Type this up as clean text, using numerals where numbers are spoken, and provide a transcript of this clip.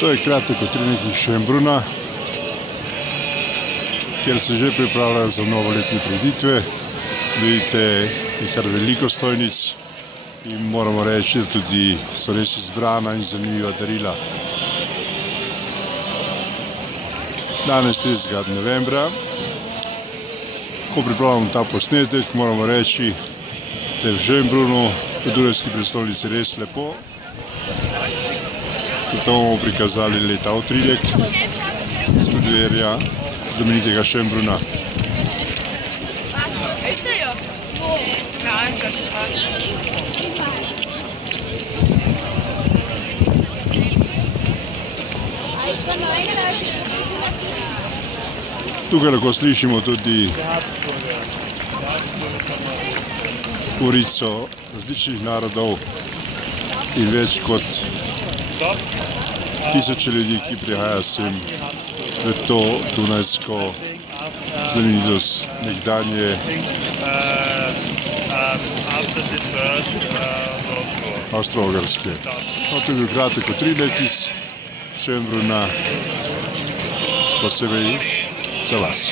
To je kratek utrinek iz Schönbrunna, kjer se že pripravljajo za novoletne prireditve. Vidite, je kar veliko stojnic in moramo reči, da tudi so res izbrana in zanimiva darila. Danes 30. novembra, ko pripravljamo ta posnetek, moramo reči, da je v Schönbrunnu, v Dunajski prestolnici, res lepo. Zato bomo prikazali leta utrinek iz predverja znamenitega Schönbrunna. Tukaj lahko slišimo tudi govorico različnih narodov in več kot tisoče ljudi, ki prihajajo sem v to dunajsko znamenitost nekdanje Avstro-Ogrske. To je bil kratek utrinek iz Schönbrunna, posebej za vas.